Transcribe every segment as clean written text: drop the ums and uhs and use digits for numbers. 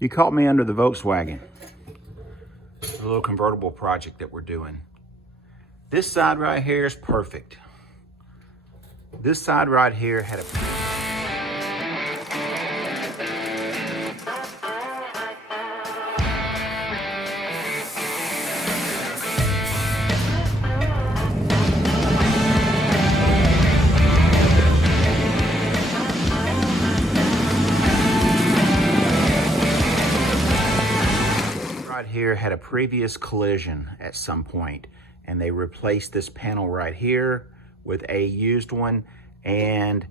You caught me under the Volkswagen. A little convertible project that we're doing. This side right here is perfect. This side right here had a here had a previous collision at some point, and they replaced this panel right here with a used one and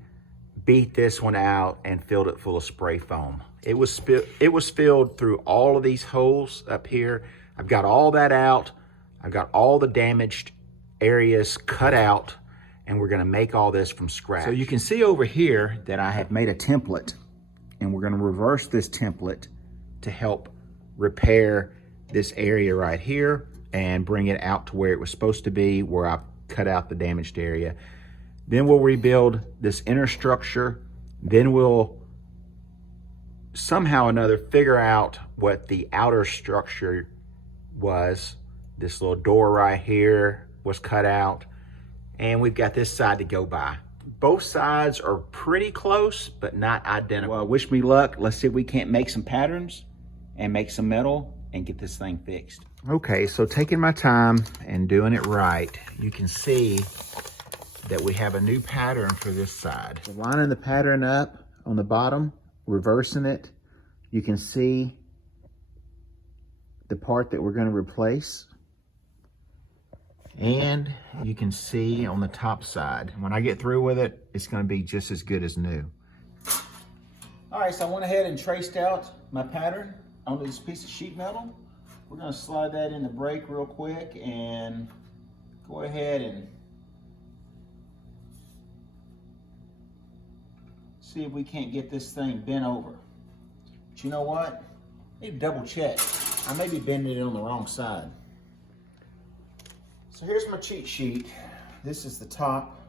beat this one out and filled it full of spray foam. It was filled through all of these holes up here. I've got all that out. I've got all the damaged areas cut out, and we're gonna make all this from scratch. So you can see over here that I have made a template, and we're gonna reverse this template to help repair this area right here and bring it out to where it was supposed to be, where I've cut out the damaged area. Then we'll rebuild this inner structure. Then we'll somehow or another figure out what the outer structure was. This little door right here was cut out, and we've got this side to go by. Both sides are pretty close, but not identical. Well, wish me luck. Let's see if we can't make some patterns and make some metal and get this thing fixed. Okay, so taking my time and doing it right, you can see that we have a new pattern for this side. Lining the pattern up on the bottom, reversing it, you can see the part that we're going to replace. And you can see on the top side, when I get through with it, it's going to be just as good as new. All right, so I went ahead and traced out my pattern onto this piece of sheet metal. We're going to slide that in the brake real quick and go ahead and see if we can't get this thing bent over. But you know what? I need to double check. I may be bending it on the wrong side. So here's my cheat sheet. This is the top,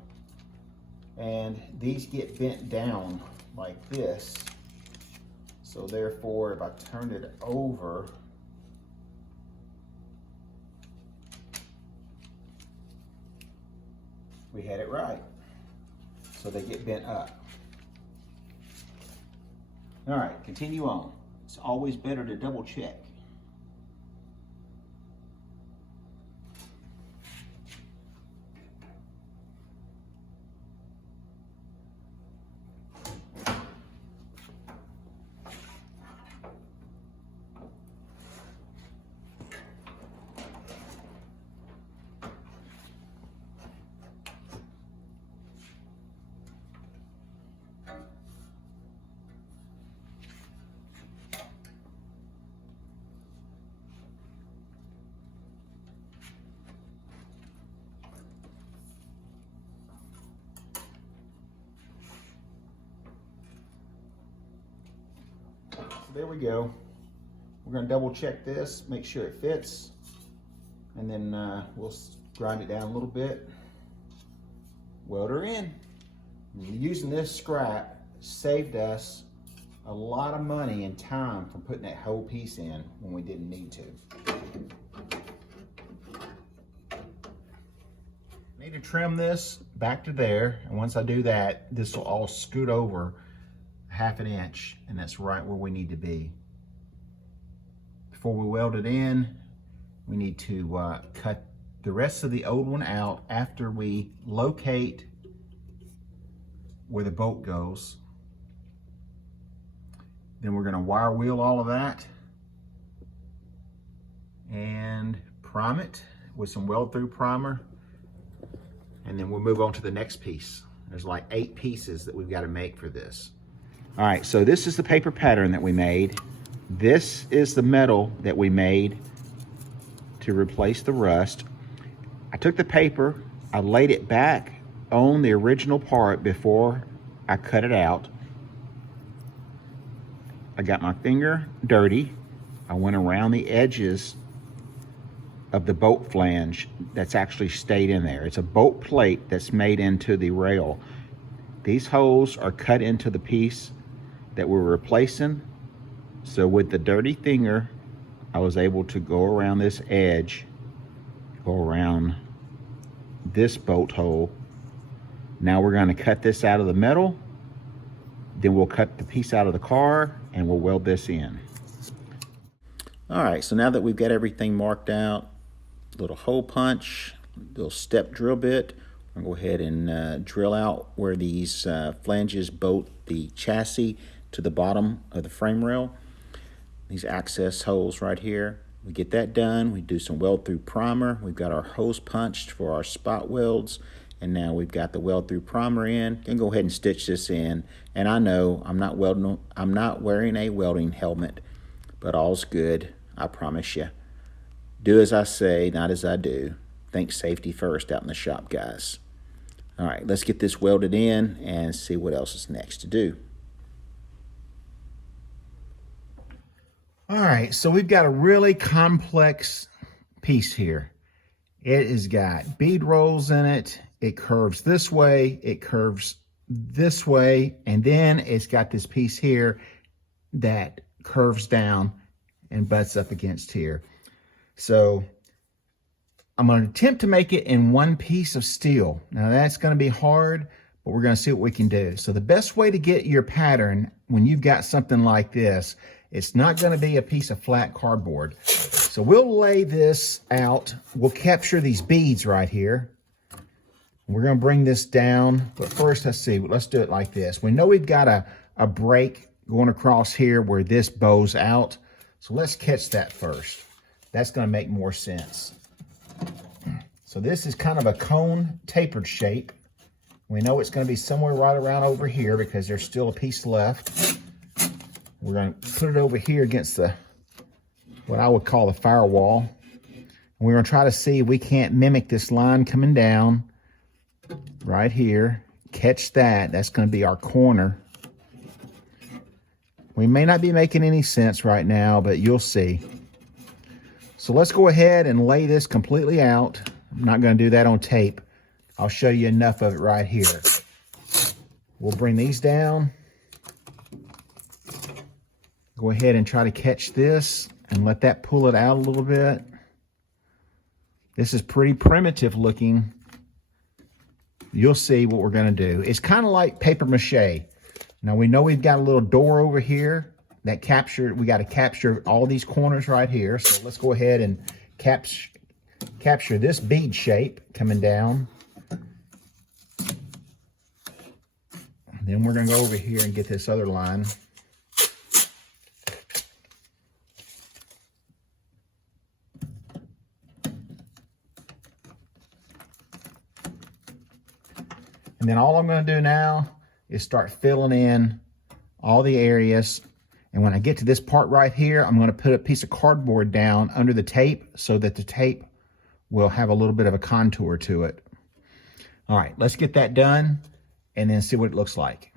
and these get bent down like this. So therefore, if I turned it over, we had it right. So they get bent up. All right, continue on. It's always better to double check. There we go. We're going to double check this, make sure it fits, and then we'll grind it down a little bit, weld her in. Using this scrap saved us a lot of money and time from putting that whole piece in when we didn't need to. Need to trim this back to there, and once I do that, this will all scoot over 1/2 inch, and that's right where we need to be. Before we weld it in, we need to cut the rest of the old one out after we locate where the bolt goes. Then we're going to wire wheel all of that and prime it with some weld through primer, and then we'll move on to the next piece. There's like 8 pieces that we've got to make for this. All right, so this is the paper pattern that we made. This is the metal that we made to replace the rust. I took the paper, I laid it back on the original part before I cut it out. I got my finger dirty. I went around the edges of the bolt flange that's actually stayed in there. It's a bolt plate that's made into the rail. These holes are cut into the piece that we're replacing So with the dirty finger, I was able to go around this edge, go around this bolt hole. Now we're going to cut this out of the metal. Then we'll cut the piece out of the car and we'll weld this in. All right, so now that we've got everything marked out, little hole punch, little step drill bit, I'm going to go ahead and drill out where these flanges bolt the chassis to the bottom of the frame rail. These access holes right here. We get that done. We do some weld through primer. We've got our holes punched for our spot welds. And now we've got the weld through primer in. Can go ahead and stitch this in. And I know I'm not wearing a welding helmet, but all's good, I promise you. Do as I say, not as I do. Think safety first out in the shop, guys. All right, let's get this welded in and see what else is next to do. All right, so we've got a really complex piece here. It has got bead rolls in it. It curves this way, it curves this way, and then it's got this piece here that curves down and butts up against here. So I'm going to attempt to make it in one piece of steel. Now that's going to be hard, but we're going to see what we can do. So the best way to get your pattern when you've got something like this, it's not going to be a piece of flat cardboard. So we'll lay this out. We'll capture these beads right here. We're going to bring this down, but first let's see. Let's do it like this. We know we've got a break going across here where this bows out. So let's catch that first. That's going to make more sense. So this is kind of a cone tapered shape. We know it's going to be somewhere right around over here because there's still a piece left. We're going to put it over here against the, what I would call the firewall. And we're going to try to see if we can't mimic this line coming down right here. Catch that. That's going to be our corner. We may not be making any sense right now, but you'll see. So let's go ahead and lay this completely out. I'm not going to do that on tape. I'll show you enough of it right here. We'll bring these down. Go ahead and try to catch this and let that pull it out a little bit. This is pretty primitive looking. You'll see what we're going to do. It's kind of like paper mache. Now we know we've got a little door over here that we got to capture all these corners right here. So let's go ahead and capture this bead shape coming down. Then we're going to go over here and get this other line. And then all I'm going to do now is start filling in all the areas. And when I get to this part right here, I'm going to put a piece of cardboard down under the tape so that the tape will have a little bit of a contour to it. All right, let's get that done and then see what it looks like.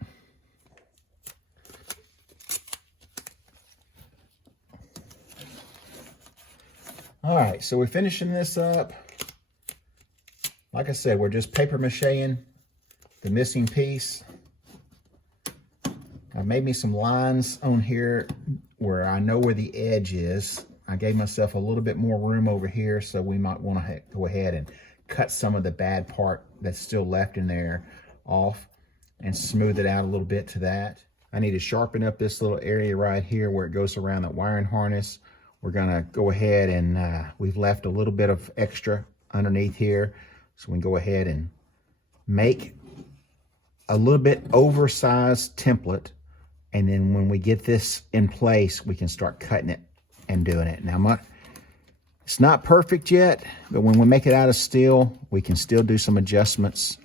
All right, so we're finishing this up. Like I said, we're just paper macheing the missing piece. I made me some lines on here where I know where the edge is. I gave myself a little bit more room over here, so we might want to go ahead and cut some of the bad part that's still left in there off and smooth it out a little bit to that. I need to sharpen up this little area right here where it goes around that wiring harness. We're gonna go ahead and we've left a little bit of extra underneath here, so we can go ahead and make a little bit oversized template, and then when we get this in place, we can start cutting it and doing it. Now, it's not perfect yet, but when we make it out of steel, we can still do some adjustments.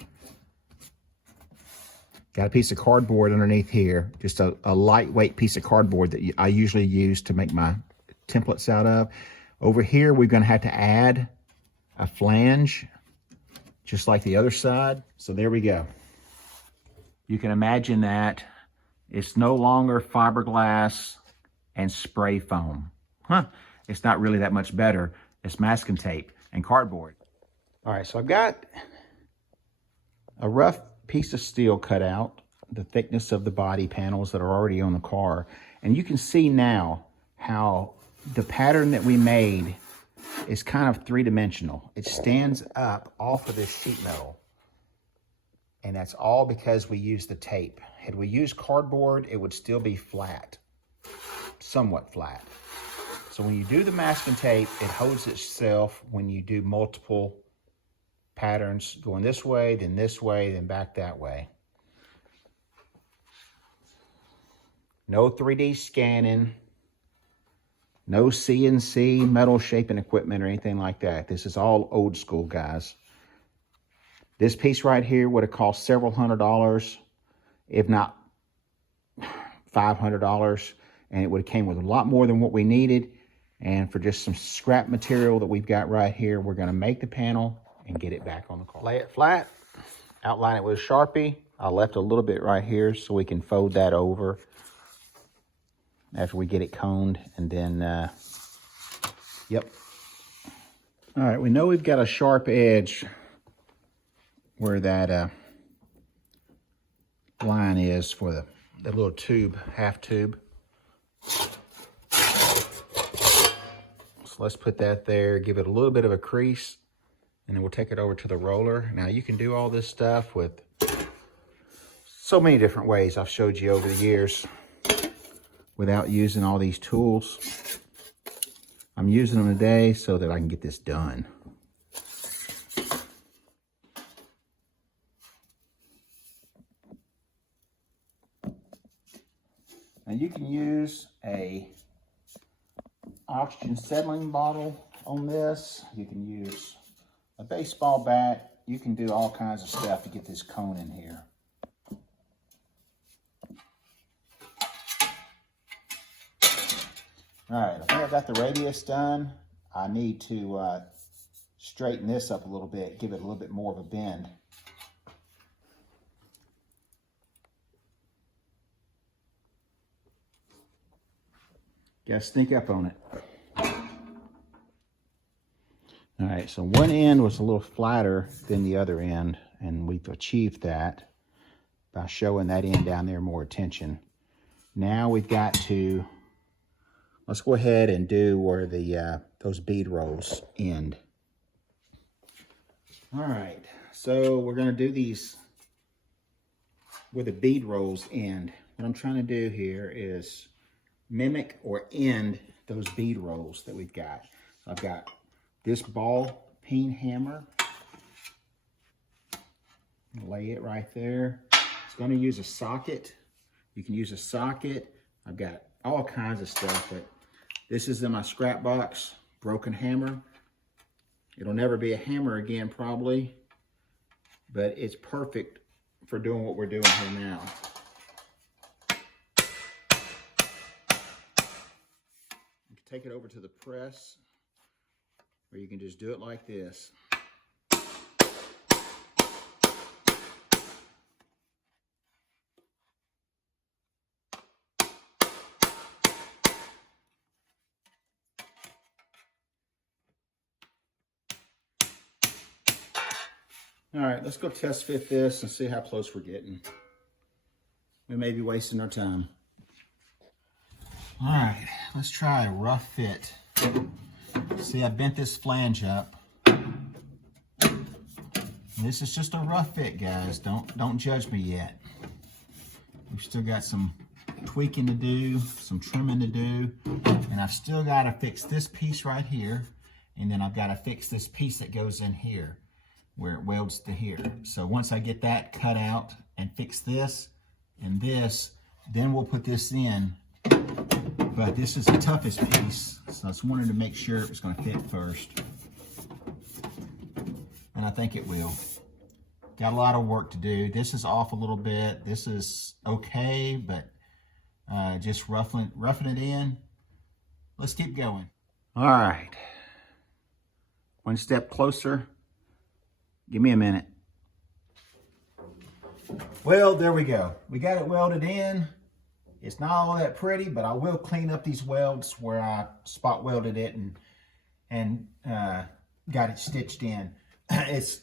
Got a piece of cardboard underneath here, just a lightweight piece of cardboard that I usually use to make my templates out of. Over here, we're going to have to add a flange, just like the other side. So there we go. You can imagine that it's no longer fiberglass and spray foam. It's not really that much better. It's masking tape and cardboard. All right, so I've got a rough piece of steel cut out, the thickness of the body panels that are already on the car. And you can see now how the pattern that we made is kind of three-dimensional. It stands up off of this sheet metal. And that's all because we used the tape. Had we used cardboard, it would still be flat, somewhat flat. So when you do the masking tape, it holds itself when you do multiple patterns going this way, then back that way. No 3D scanning, no CNC metal shaping equipment or anything like that. This is all old school, guys. This piece right here would have cost several $100s, if not $500, and it would have came with a lot more than what we needed. And for just some scrap material that we've got right here, we're going to make the panel and get it back on the car. Lay it flat, outline it with a Sharpie. I left a little bit right here so we can fold that over after we get it coned, and then, yep. All right, we know we've got a sharp edge where that line is for the little tube, half tube. So let's put that there, give it a little bit of a crease, and then we'll take it over to the roller. Now you can do all this stuff with so many different ways I've showed you over the years without using all these tools. I'm using them today so that I can get this done. Now you can use a oxygen settling bottle on this. You can use a baseball bat. You can do all kinds of stuff to get this cone in here. All right, I think I've got the radius done. I need to straighten this up a little bit, give it a little bit more of a bend. Gotta sneak up on it. All right, so one end was a little flatter than the other end, and we've achieved that by showing that end down there more attention. Now we've got to, let's go ahead and do where the those bead rolls end. All right, so we're gonna do these where the bead rolls end. What I'm trying to do here is mimic or end those bead rolls that we've got. So I've got this ball peen hammer. Lay it right there. It's going to use a socket. You can use a socket. I've got all kinds of stuff, but this is in my scrap box, broken hammer. It'll never be a hammer again probably, but it's perfect for doing what we're doing here now. Take it over to the press, or you can just do it like this. All right, let's go test fit this and see how close we're getting. We may be wasting our time. All right, let's try a rough fit. See, I bent this flange up. This is just a rough fit, guys. Don't judge me yet. We've still got some tweaking to do, some trimming to do, and I've still got to fix this piece right here, and then I've got to fix this piece that goes in here, where it welds to here. So once I get that cut out and fix this and this, then we'll put this in. But this is the toughest piece, so I just wanted to make sure it was going to fit first. And I think it will. Got a lot of work to do. This is off a little bit. This is okay, but just roughing it in. Let's keep going. All right. One step closer. Give me a minute. Well, there we go. We got it welded in. It's not all that pretty, but I will clean up these welds where I spot welded it and got it stitched in. It's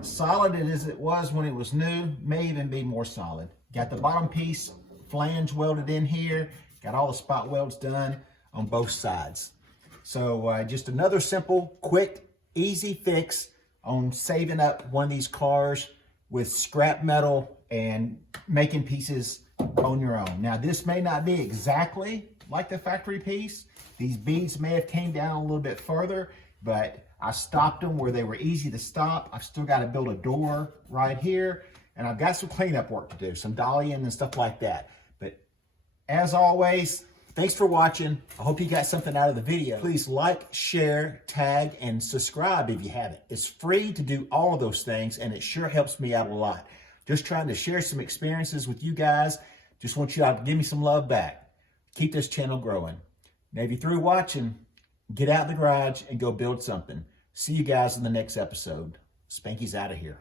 solid as it was when it was new, may even be more solid. Got the bottom piece flange welded in here, Got all the spot welds done on both sides. So just another simple, quick, easy fix on saving up one of these cars with scrap metal and making pieces on your own. Now, this may not be exactly like the factory piece. These beads may have came down a little bit further, but I stopped them where they were easy to stop. I've still got to build a door right here, and I've got some cleanup work to do, some dollying and stuff like that. But as always, thanks for watching. I hope you got something out of the video. Please like, share, tag, and subscribe if you haven't. It's free to do all of those things, and it sure helps me out a lot. Just trying to share some experiences with you guys. Just want you all to give me some love back. Keep this channel growing. Now, if you're through watching, get out of the garage and go build something. See you guys in the next episode. Spanky's out of here.